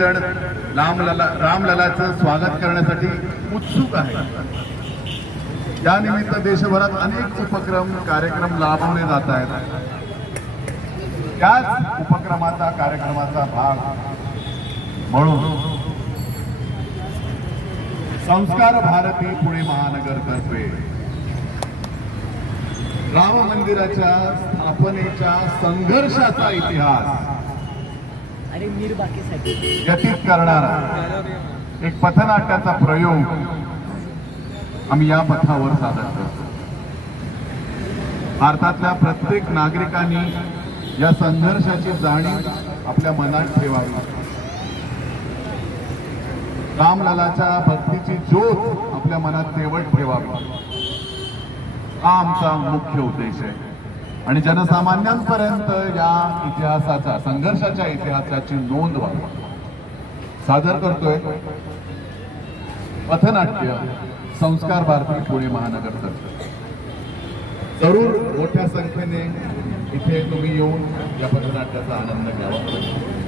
जण रामलला रामललाचं स्वागत करण्यासाठी उत्सुक आहे त्यानिमित्त देशभरात अनेक उपक्रम कार्यक्रम राबवले जात आहेत. त्याच उपक्रमाचा कार्यक्रमाचा भाग म्हणून संस्कार भारती पुणे महानगरतर्फे राम मंदिराच्या स्थापनेच्या संघर्षाचा इतिहास व्यतीत करणारा. एक पथनाट्याचा प्रयोग आम्ही या पथावर सादर करतो. भारतातल्या प्रत्येक नागरिकांनी या संघर्षाची जाणीव आपल्या मनात ठेवावी. रामलालाच्या भक्तीची ज्योत आपल्या मनात तेवट ठेवावी. हा आमचा मुख्य उद्देश आहे. आणि जनसामान्यांपर्यंत या इतिहासाचा संघर्षाच्या इतिहासाची नोंद व्हावी सादर करतोय पथनाट्य संस्कार भारती पुणे महानगरतर्फे जरूर मोठ्या संख्येने इथे तुम्ही येऊन या पथनाट्याचा आनंद घ्यावा.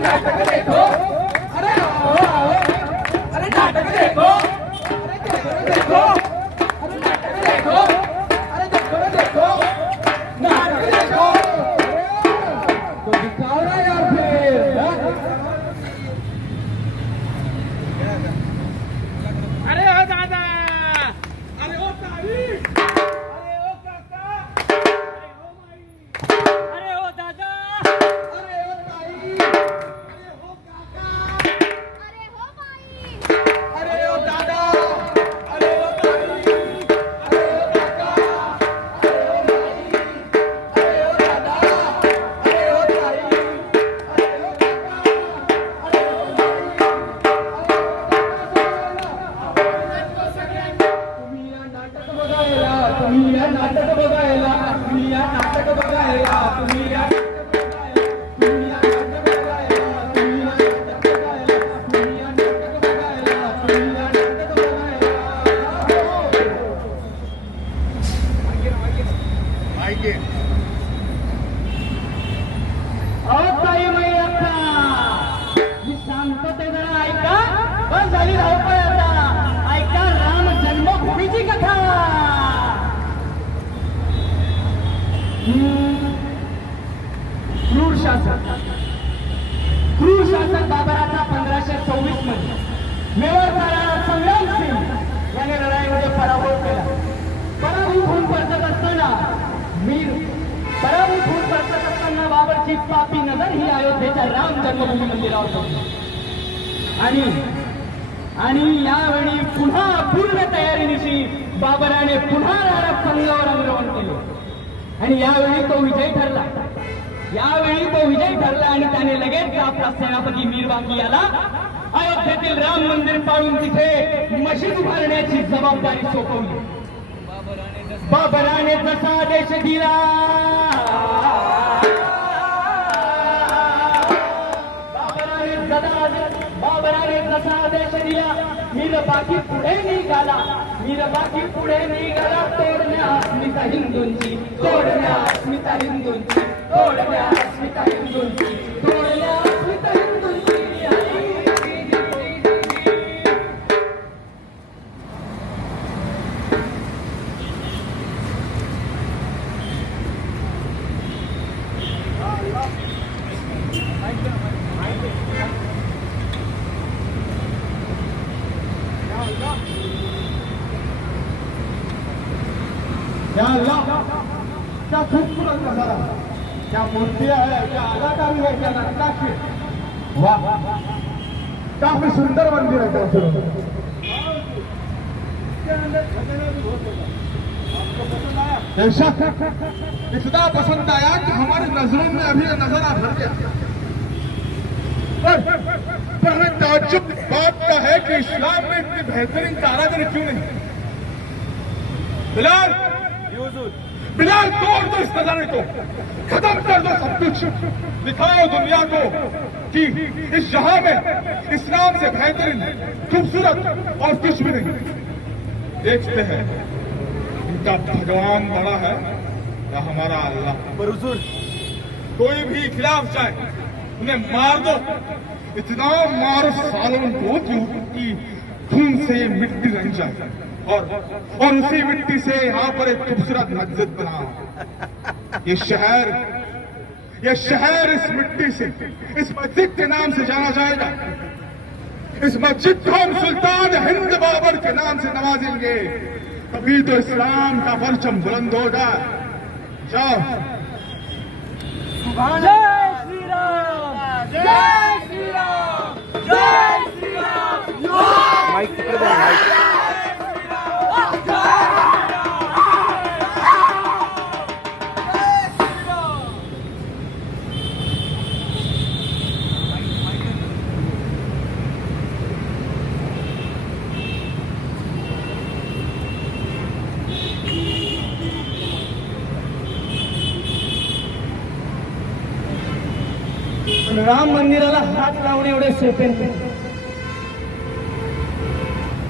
Caraca, cadê? ही राम जन्मभूमी मंदिरावर पडली आणि आणि यावेळी पुन्हा पूर्ण तयारीनिशी बाबराने पुन्हा रणरंगावर आंदोलन केलं. आणि यावेळी तो विजय ठरला. यावेळी तो विजय ठरला आणि त्याने लगेच आपला सेनापती मीरबाकी याला अयोध्येतील राम मंदिर पाळून तिथे मशीद उभारण्याची जबाबदारी सोपवली. बाबराने जसा आदेश दिला. बाबराने जसा आदेश दिला मीर बाकी पुढे निघाला। मीर बाकी पुढे निघाला। तोडण्या अस्मिता हिंदूंची तोडण्या अस्मिता हिंदूंची तोडण्या अस्मिता हिंदूंची तोड त्या मूर्ती आहे त्या अलाकारी आहे त्या नक्काशी वा. काफी सुंदर मंदिर आहे त्याचं बेशक इतना पसंद आया कि हमारी नजरों में अभी नजर आ भर गया. पर पर हमें ताजुब बात का है कि इस्लाम में इतनी बेहतरीन कारागर क्यों नहीं? बिलाल! बिलाल तोड़ दो इस नजारे को। खत्म कर दो सब कुछ। दिखाओ दुनिया को कि इस जहां में इस्लाम से बेहतरीन खूबसूरत और कुछ भी नहीं। देखते हैं इनका भगवान बड़ा है या हमारा अल्लाह। पर हुजूर कोई भी खिलाफ जाए उन्हें मार दो। इतना मारो सालों को कि खून से मिट्टी रंग जाए। और और उसी मिट्टी से यहाँ पर एक खूबसूरत मस्जिद बना ये शहर ये शहर इस मिट्टी से इस मस्जिद के नाम से जाना जाएगा इस मस्जिद को हम सुल्तान हिंद बाबर के नाम से नवाजेंगे तभी तो इस्लाम का परचम बुलंद होगा जाओ जय श्रीराम जय श्रीराम जय श्रीराम पण राम मंदिराला हात लावणे एवढे सोपे नाही.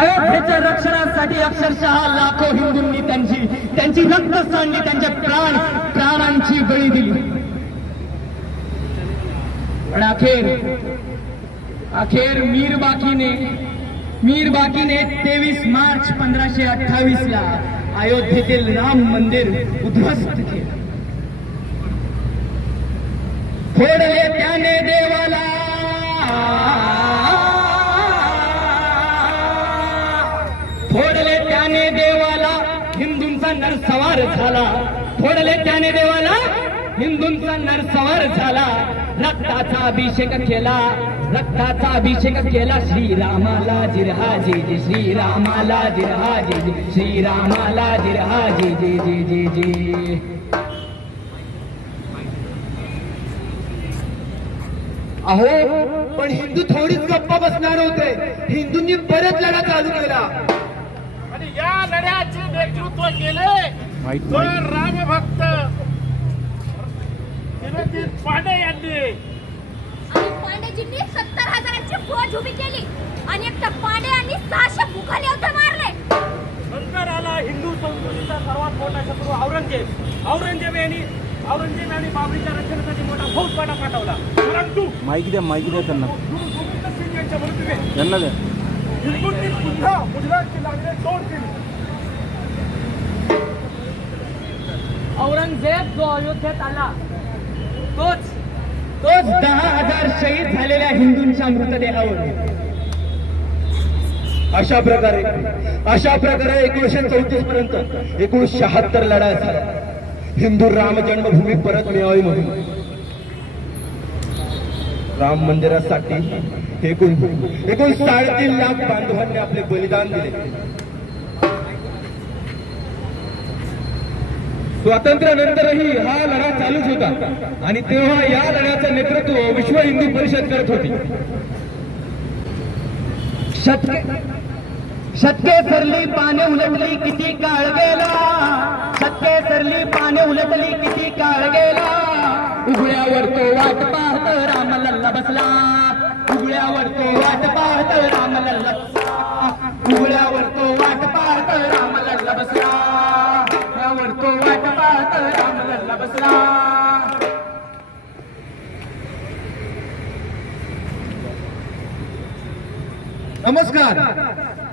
अयोध्येच्या रक्षणासाठी अक्षरशः लाखो हिंदूंनी त्यांची त्यांची रक्त सांडली त्यांचे प्राण प्राणांची बळी दिली. पण अखेर अखेर मीर बाकीने मीर बाकीने तेवीस मार्च पंधराशे अठ्ठावीस ला अयोध्येतील राम मंदिर उद्ध्वस्त केलं. फोडले त्याने देवाला फोडले त्याने देवाला हिंदूंचा नरसवार झाला फोडले त्याने देवाला हिंदूंचा नरसवार झाला रक्ताचा अभिषेक केला रक्ताचा अभिषेक केला श्रीरामाला जिरहा जी जे श्रीरामाला जिरहा जे जे श्रीरामाला जिरहा जे जी जी जी जी अहो पण हिंदू थोडीच गप्पा बसणार होते. हिंदूंनी परत लढा चालू केला. आणि या लढ्याचे नेतृत्व केले. तो रामभक्त पांडे यांनी. आणि पांडेजींनी सत्तर हजाराची फौज उभी केली आणि एक तर पांडे यांनी सहाशे मारले. नंतर आला हिंदू संस्कृतीचा सर्वात मोठा शत्रू औरंगजेब. औरंगजेब यांनी औरंगजेब यांनी बाबरीच्या रक्षणासाठी मोठा फौजपाटा पाठवला. परंतु माहिती द्या माहिती द्या त्यांना. गुरु गोविंद सिंग यांच्या मदतीने त्यांना द्या. हिंदूंनी पुन्हा लागणे तोड केली. औरंगजेब जो अयोध्येत आला तोच तोच दहा हजार शहीद झालेल्या हिंदूंच्या मृतदेहावर. अशा प्रकारे अशा प्रकारे एकोणीशे चौतीस पर्यंत एकूण शहात्तर लढाई झाल्या. हिंदू राम जन्मभूमी परत मिळावी म्हणून. राम मंदिरासाठी एकूण एकूण साडेतीन लाख बांधवांनी आपले बलिदान दिले. स्वातंत्र्यानंतरही हा लढा चालूच होता आणि तेव्हा या लढ्याचं नेतृत्व विश्व हिंदू परिषद करत होती. शतके शतके सरली पाने उलटली किती काळ गेला? शतके सरली पाने उलटली किती काळ गेला? उघड्यावर तो वाट पाहत राम लल्ला बसला. उघड्यावर तो वाट पाहत राम लल्ला उघड्यावर तो वाट पाहत राम लल्ला बसला. उघड्यावर तो वाट पाहत राम लल्ला बसला नमस्कार.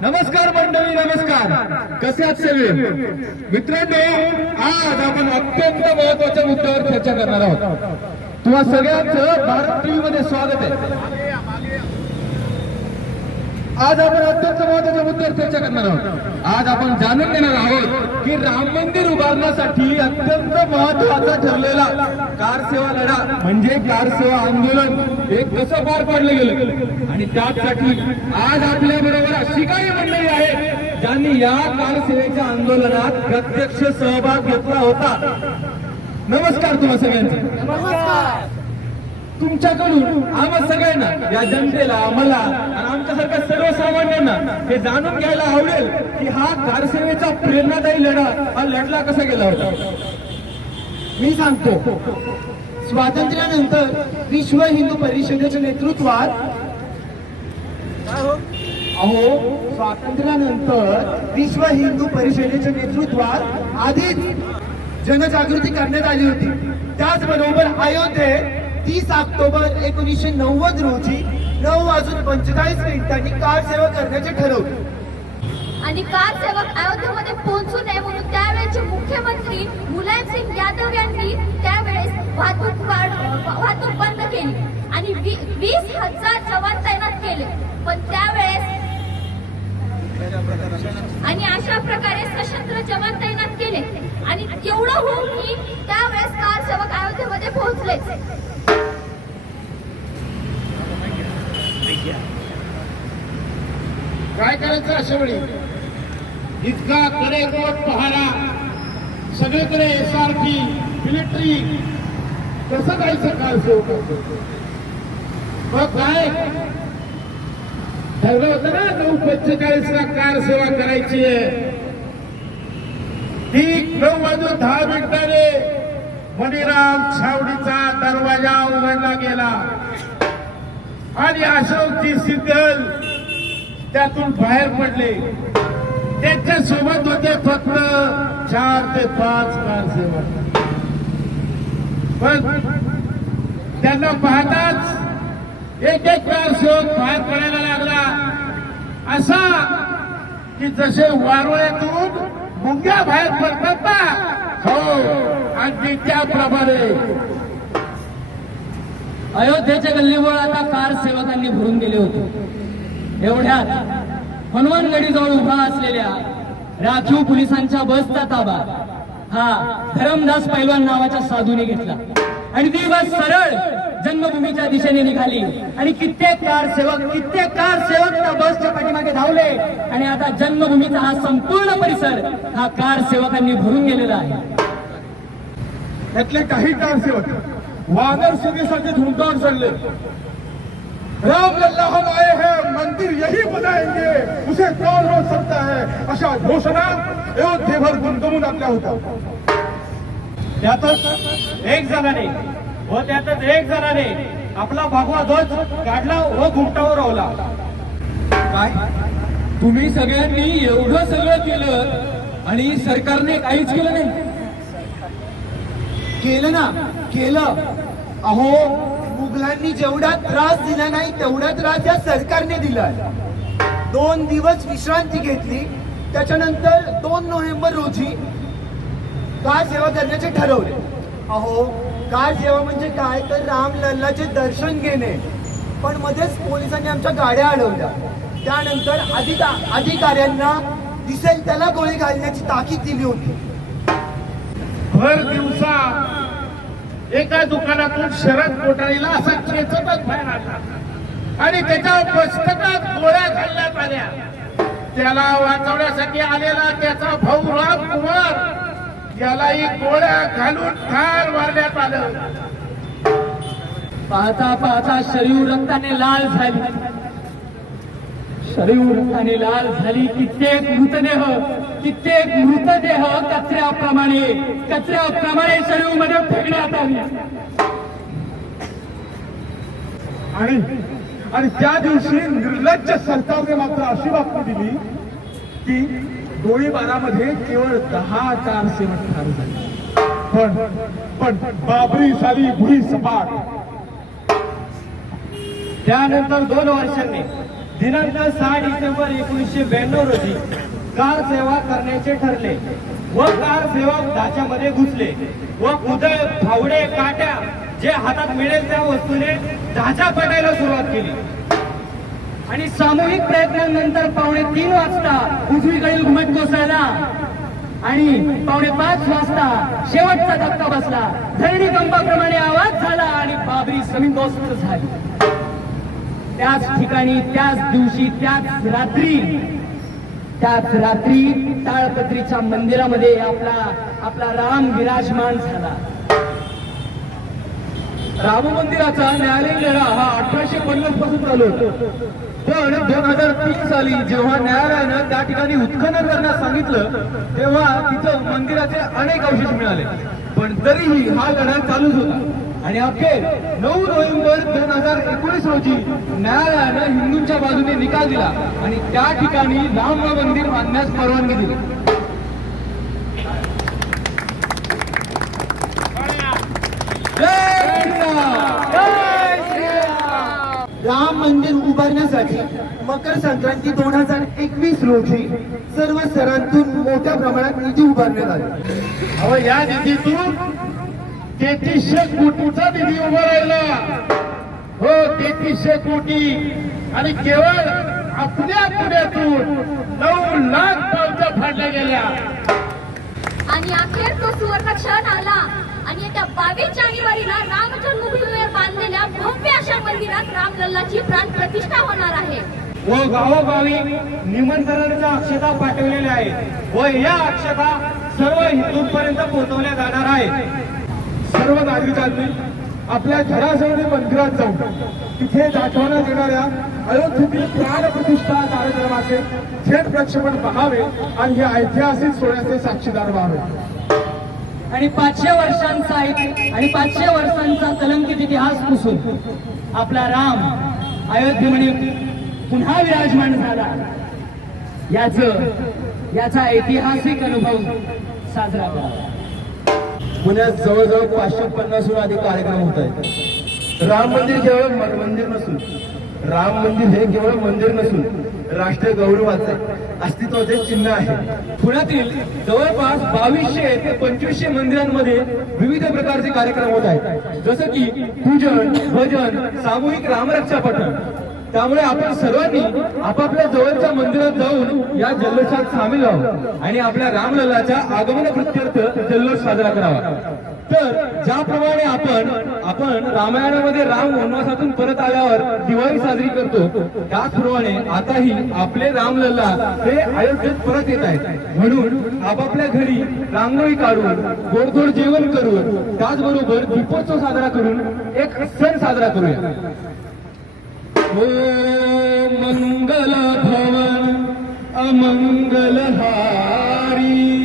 नमस्कार मंडळी नमस्कार. कसे आहात सगळे? मित्रांनो आज आपण अत्यंत महत्त्वाच्या मुद्द्यावर चर्चा करणार आहोत. तुम्हा सगळ्यांचं भारत टीव्ही मध्ये स्वागत आहे. आज आपण अत्यंत महत्त्वाच्या मुद्द्यावर चर्चा करणार आहोत. आज आपण जाणून घेणार आहोत की राम मंदिर उभारण्यासाठी अत्यंत महत्त्वाचा ठरलेला कार सेवा लढा म्हणजे कार सेवा आंदोलन. हे कसं पार पाडलं गेलं? आणि त्यासाठी आज आपल्या बरोबर अशी काही मंडळी आहेत ज्यांनी या कारसेवेच्या आंदोलनात प्रत्यक्ष सहभाग घेतला होता. नमस्कार तुम्हा सगळ्यांचा. तुमच्याकडून आम्हा सगळ्यांना या जनतेला आम्हाला आणि आमच्यासारख्या सर्वसामान्यांना हे जाणून घ्यायला आवडेल की हा कारसेवेचा प्रेरणादायी लढा हा लढला कसा गेला होता? मी सांगतो. स्वातंत्र्यानंतर विश्व हिंदू परिषदेच्या नेतृत्वात अहो स्वातंत्र्यानंतर विश्व हिंदू परिषदेच्या नेतृत्वात आधीच जनजागृती करण्यात आली होती. त्याचबरोबर अयोध्येत तीस ऑक्टोबर एकोणीसशे नव्वद रोजी नऊ वाजून पंचेचाळीस मिनिटांनी कार सेवा करण्याचे ठरवले. आणि कार सेवक अयोध्येमध्ये पोहोचू नये म्हणून त्यावेळेचे मुख्यमंत्री मुलायम सिंग यादव यांनी त्यावेळेस वाहतूक वाहतूक बंद केली आणि वी- वीस हजार जवान तैनात केले. पण त्यावेळेस आणि अशा प्रकारे सशस्त्र जवान तैनात केले. आणि एवढं होऊनही त्यावेळेस कार सेवक अयोध्येमध्ये पोहोचले. काय करायचं अशा वेळी? इतका कडेकोट पहारा सगळीकडे एस आर पी मिलिटरी कसं काय सरकार मग काय? ठरलं होतं ना नऊ पंचेचाळीस ला कार सेवा करायची आहे. ठीक नऊ वाजून दहा मिनिटाने मणिराम छावडीचा दरवाजा उघडला गेला. आणि अशोकची सिद्धल त्यातून बाहेर पडले. त्यांच्यासोबत होते फक्त चार ते पाच कारसेवक पण त्यांना पाहताच एक एक कारसेवक बाहेर पडायला लागला. असा की जसे वारुळ्यातून मुंग्या बाहेर पडतात ना? हो अगदी त्याप्रमाणे. अयोध्येच्या गल्लीमुळे आता कार सेवकांनी भरून दिले होते. एवढ्यात हनुमानगडीजवळ उभा असलेल्या राखीव पोलिसांच्या बसचा ताबा हा धरमदास पैलवान नावाच्या साधूने घेतला. आणि ती बस सरळ जन्मभूमीच्या दिशेने निघाली. आणि कित्येक कार सेवक कित्येक कार सेवक त्या बसच्या पाठीमागे धावले. आणि आता जन्मभूमीचा हा संपूर्ण परिसर हा कार सेवकांनी भरून गेलेला आहे. त्यातले काही कारसेवक वानर सेनेसाठी धुमकावून चढले राम लल्ला हम आए हैं मंदिर यही बनाएंगे उसे कौन रोक सकता है? अशा घोषणा अयोध्येभर गुंतवून आपल्या होत्या. त्यातच एक जणाने व त्यातच एक जणाने आपला भगवा ध्वज काढला व घुमटावर रोवला. काय? तुम्ही सगळ्यांनी एवढं सगळं केलं आणि सरकारने काहीच केलं नाही? केलं ना केलं. अहो मुघलांनी जेवढा त्रास दिला नाही तेवढा त्रास या सरकारने दिला दोन दिवस विश्रांती घेतली त्याच्यानंतर दोन नोव्हेंबर रोजी कार सेवा करण्याचे ठरवले. अहो कार सेवा म्हणजे काय? तर राम लल्लाचे दर्शन घेणे. पण मध्येच पोलिसांनी आमच्या गाड्या अडवल्या. त्यानंतर अधिका अधिकाऱ्यांना दिसेल त्याला गोळी घालण्याची ताकीद दिली होती. भर दिवसा एका दुकानातून शरद कोठारीला असा खेचतच बाहेर आला. आणि त्याच्या मस्तकात गोळ्या घालण्यात आल्या. त्याला वाचवण्यासाठी आलेला त्याचा भाऊ राम कुमार यालाही गोळ्या घालून ठार मारण्यात आलं. पाहता पाहता शरीर रक्ताने लाल झाली. शरीर रक्ताने लाल झाली. कित्येक मृतदेह कित्येक मृत हो कचऱ्याप्रमाणे कचऱ्याप्रमाणे शरीरमध्ये फेकण्यात आली. आणि आणि त्या दिवशी निर्लज्ज सरकारने मात्र अशी बातमी दिली की गोळीबारामध्ये केवळ दहा कारसेवक ठार झाले. पण पण बाबरी झाली भुई सपाट. त्यानंतर दोन वर्षांनी दिनांक सहा डिसेंबर एकोणीसशे ब्याण्णव रोजी कार सेवा करण्याचे ठरले व कार सेवक दाच्यामध्ये घुसले व उदय फावडे काट्या जे हातात मिळेल त्या वस्तूने धाचा पटायला सुरुवात केली. आणि सामूहिक प्रयत्नांनंतर पावणे तीन वाजता उजवीकडील घुमट कोसळला आणि पावणे पाच वाजता शेवटचा धक्का बसला. धरणी कंपाप्रमाणे आवाज झाला आणि बाबरी समिंदोस्त झाली. त्याच ठिकाणी त्याच दिवशी त्याच रात्री त्याच रात्री ताळपत्रीच्या मंदिरामध्ये आपला आपला राम विराजमान झाला. राम मंदिराचा न्यायालयीन लढा हा अठराशे पन्नासपासून चालू होतो. पण दोन हजार तीन साली जेव्हा न्यायालयानं त्या ठिकाणी उत्खनन करण्यास सांगितलं तेव्हा तिथं मंदिराचे अनेक अवशेष मिळाले. पण तरीही हा लढा चालूच होता. आणि अखेर नऊ नोव्हेंबर दोन हजार एकोणीस रोजी न्यायालयानं हिंदूंच्या बाजूने निकाल दिला आणि त्या ठिकाणी राम मंदिर बांधण्यास परवानगी दिली! राम मंदिर उभारण्यासाठी मकर संक्रांती दोन हजार एकवीस रोजी सर्व स्तरांतून मोठ्या प्रमाणात निधी उभारण्यात आला या निधीतून तेहतीसशे कोटीचा निधी उभा राहिला. हो तेहतीसशे कोटी. आणि केवळ आपल्या पुण्यातून नऊ लाख पावत्या फाडल्या गेल्या. आणि अखेर तो सुवर्ण क्षण आला. आणि येत्या बावीस जानेवारीला राम जन्मभूमीवर बांधलेल्या भव्य अशा मंदिरात रामलल्लाची प्राण प्रतिष्ठा होणार आहे. व गावोगावी निमंत्रणाच्या अक्षता पाठवलेल्या आहेत. व या अक्षता सर्व हिंदूंपर्यंत पोहोचवल्या जाणार आहेत. सर्व नागरिकांनी आपल्या घराजवळील मंदिरात जाऊन तिथे दाखवण्यात येणाऱ्या अयोध्येतील प्राण प्रतिष्ठा कार्यक्रमाचे थेट प्रक्षेपण पाहावे आणि हे ऐतिहासिक सोहळ्याचे साक्षीदार व्हावे. आणि पाचशे वर्षांचा एक- आणि पाचशे वर्षांचा कलंकित इतिहास पुसून आपला राम अयोध्येमध्ये पुन्हा विराजमान झाला. याच याचा ऐतिहासिक अनुभव साजरा करा पुण्यात जवळजवळ पाचशे पन्नासहून अधिक कार्यक्रम होत आहेत. राम मंदिर केवळ म- मंदिर नसून राम मंदिर हे केवळ मंदिर नसून राष्ट्रीय गौरवाचे अस्तित्वाचे चिन्ह आहे. पुण्यातील जवळपास बावीसशे ते पंचवीसशे मंदिरांमध्ये विविध प्रकारचे कार्यक्रम होत आहेत. जसं की पूजन भजन सामूहिक रामरक्षा पठण त्यामुळे आपण सर्वांनी आपापल्या जवळच्या मंदिरात जाऊन या जल्लोषात सामील व्हावं आणि आपल्या रामलल्लाच्या आगमन प्रत्यर्थ जल्लोष साजरा करावा. तर ज्याप्रमाणे आपण आपण रामायणामध्ये राम वनवासातून परत आल्यावर दिवाळी साजरी करतो त्याचप्रमाणे आताही आपले रामलल्ला हे अयोध्येत परत येत आहेत. म्हणून आपापल्या घरी रांगोळी काढून गोडधोड जेवण करून त्याचबरोबर दीपोत्सव साजरा करून एक सण साजरा करूया. ओ मंगल भवन अमंगल हारी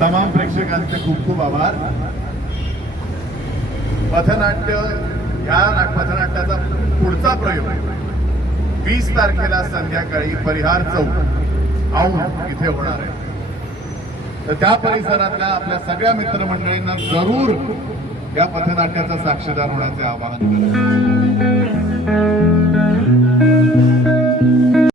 तमाम प्रेक्षकांचे खूप खूप आभार. पथनाट्य या पथनाट्याचा पुढचा प्रयोग. वीस तारखेला संध्याकाळी परिहार चौक. औंध इथे होणार आहे. तर त्या परिसरातल्या आपल्या सगळ्या मित्रमंडळींना जरूर या पथनाट्याचा साक्षीदार होण्याचे आवाहन करतो.